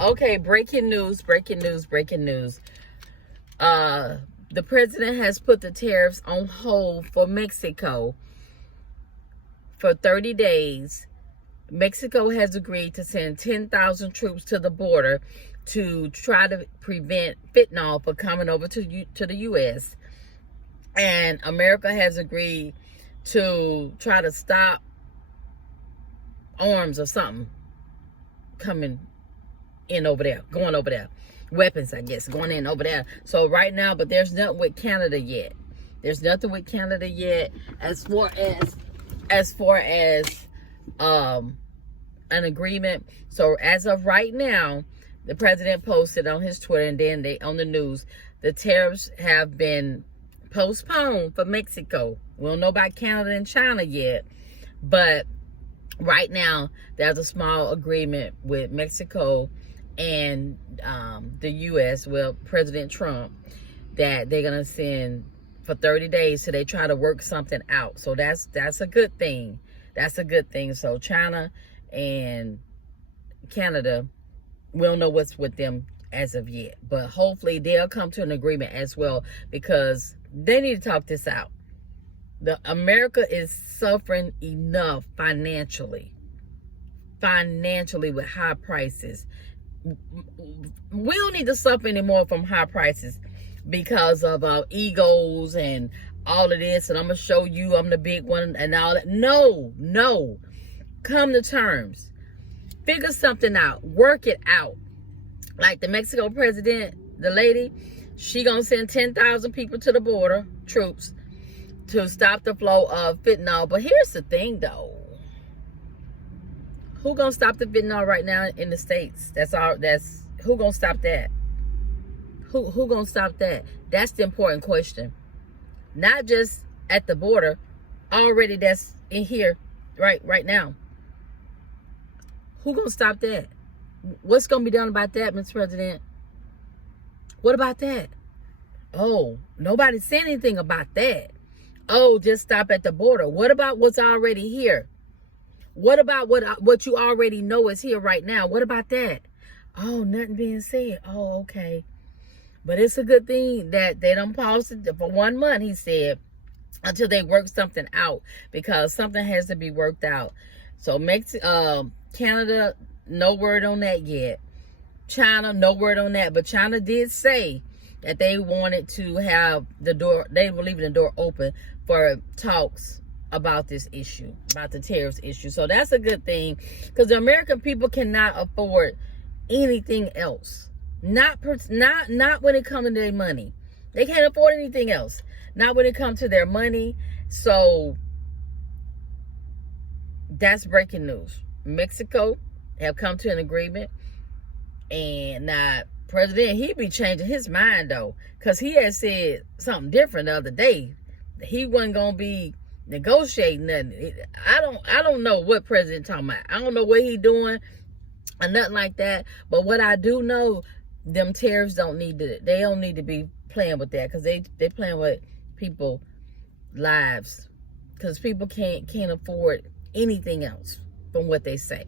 Okay, breaking news. The president has put the tariffs on hold for Mexico for 30 days. Mexico has agreed to send 10,000 troops to the border to try to prevent fentanyl from coming over to the U.S. And America has agreed to try to stop arms or something coming in over there, going over there. Weapons, I guess, going in over there. So right now, but there's nothing with Canada yet. There's nothing with Canada yet as far as an agreement. So as of right now, the president posted on his Twitter, and then on the news, the tariffs have been postponed for Mexico. We don't know about Canada and China yet, but right now there's a small agreement with Mexico and the U.S. Well, President Trump, that they're gonna send for 30 days so they try to work something out. So that's a good thing. That's a good thing. So China and Canada, we don't know what's with them as of yet, but hopefully they'll come to an agreement as well, because they need to talk this out. America is suffering enough financially with high prices. We don't need to suffer anymore from high prices because of egos and all of this, and I'm gonna show you I'm the big one and all that. No, come to terms, figure something out, work it out. Like the Mexico president, the lady, she gonna send 10,000 people to the border, troops, to stop the flow of fentanyl. But here's the thing though, who gonna stop the fentanyl right now in the States? Who gonna stop that? Who gonna stop that? That's the important question. Not just at the border, already that's in here right now. Who gonna stop that? What's gonna be done about that, Mr. President? What about that? Oh, nobody said anything about that. Oh, just stop at the border. What about what's already here? What about what you already know is here right now? What about that? Oh, nothing being said. Oh, okay. But it's a good thing that they don't pause it for 1 month, he said, until they work something out, because something has to be worked out. So Canada, no word on that yet. China, no word on that. But China did say that they wanted to have the door, they were leaving the door open for talks about this issue, about the tariffs issue. So that's a good thing, because the American people cannot afford anything else. Not when it comes to their money. They can't afford anything else. Not when it comes to their money. So that's breaking news. Mexico have come to an agreement, and now President, he be changing his mind though, because he had said something different the other day. He wasn't gonna be negotiating nothing. I don't know what President talking about. I don't know what he doing or nothing like that. But what I do know, them tariffs don't need to be playing with that, because they playing with people lives, because people can't afford anything else from what they say.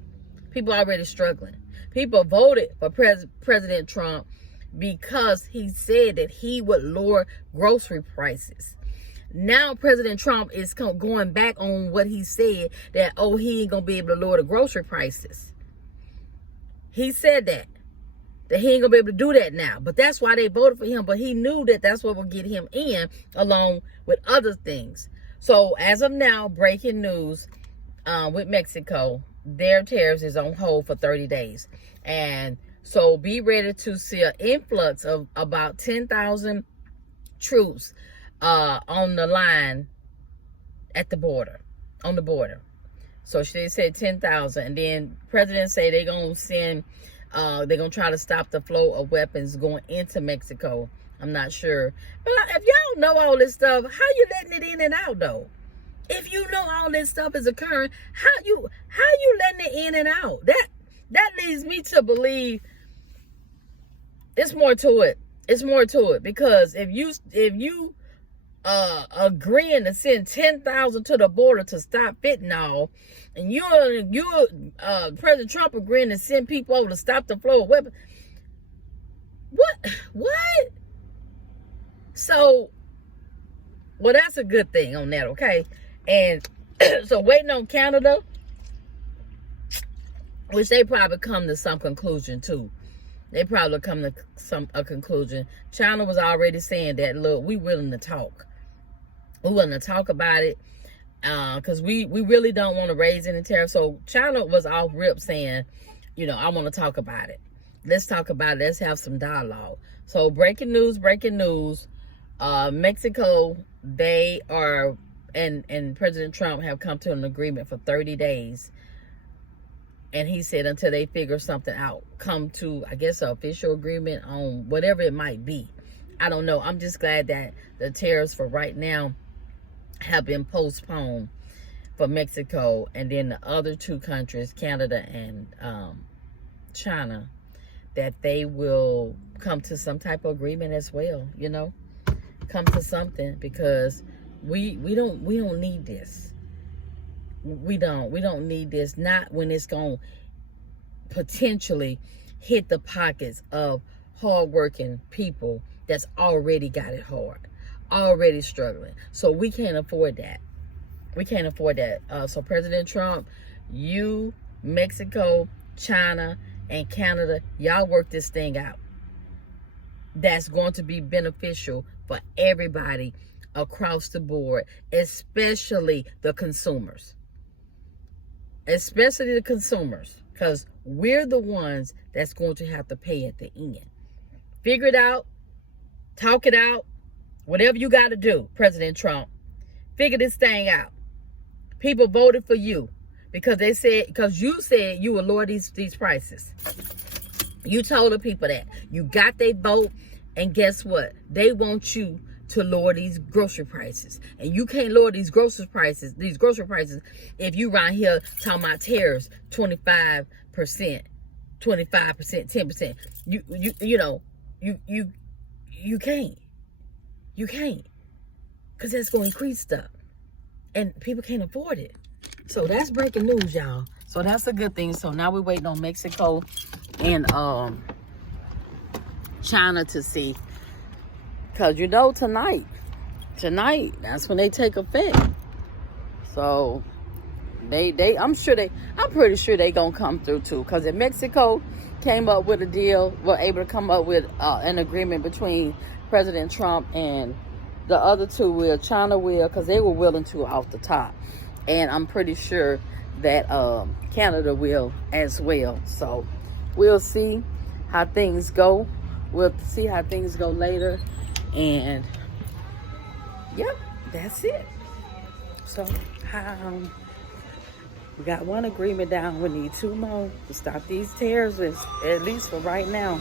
People already struggling. People voted for President Trump because he said that he would lower grocery prices. Now President Trump is going back on what he said, that he ain't gonna be able to lower the grocery prices. He said that he ain't gonna be able to do that now. But that's why they voted for him. But he knew that that's what would get him in, along with other things. So as of now, breaking news with Mexico, their tariffs is on hold for 30 days. And so be ready to see an influx of about 10,000 troops on the line at the border, on the border. So they said 10,000, and then president say they're gonna send, they're gonna try to stop the flow of weapons going into Mexico. I'm not sure, but if y'all know all this stuff, how you letting it in and out though? If you know all this stuff is occurring, how you letting it in and out? That leads me to believe it's more to it. It's more to it, because if you agreeing to send 10,000 to the border to stop fentanyl, and President Trump agreeing to send people over to stop the flow of weapons. What? So, well, that's a good thing on that, okay? And so waiting on Canada, which they probably come to some conclusion too. They probably come to a conclusion. China was already saying that, look, we willing to talk. We willing to talk about it because we really don't want to raise any tariffs. So China was off rip saying, I want to talk about it. Let's talk about it. Let's have some dialogue. So breaking news. Mexico, they are, and President Trump have come to an agreement for 30 days. And he said until they figure something out, come to, I guess, an official agreement on whatever it might be. I don't know. I'm just glad that the tariffs for right now have been postponed for Mexico. And then the other two countries, Canada and China, that they will come to some type of agreement as well, come to something, because we don't need this. We don't need this, not when it's going to potentially hit the pockets of hardworking people that's already got it hard, already struggling. So we can't afford that. So President Trump, you, Mexico, China, and Canada, y'all work this thing out. That's going to be beneficial for everybody across the board, especially the consumers. Especially the consumers, because we're the ones that's going to have to pay at the end. Figure it out, talk it out, whatever you got to do, President Trump. Figure this thing out. People voted for you because you said you would lower these prices. You told the people that. You got their vote, and guess what? They want you to lower these grocery prices. And you can't lower these grocery prices if you right here talking about tariffs 25%, 25%, 10%. You can't. You can't. Because that's going to increase stuff. And people can't afford it. So that's breaking news, y'all. So that's a good thing. So now we're waiting on Mexico and China to see. Because tonight, that's when they take effect. So I'm pretty sure they gonna come through too. Because if Mexico came up with a deal, were able to come up with an agreement between President Trump and the other two will, China will, because they were willing to off the top. And I'm pretty sure that Canada will as well. So we'll see how things go. We'll see how things go later. And yep, that's it. So we got one agreement down. We need two more to stop these tariffs, at least for right now.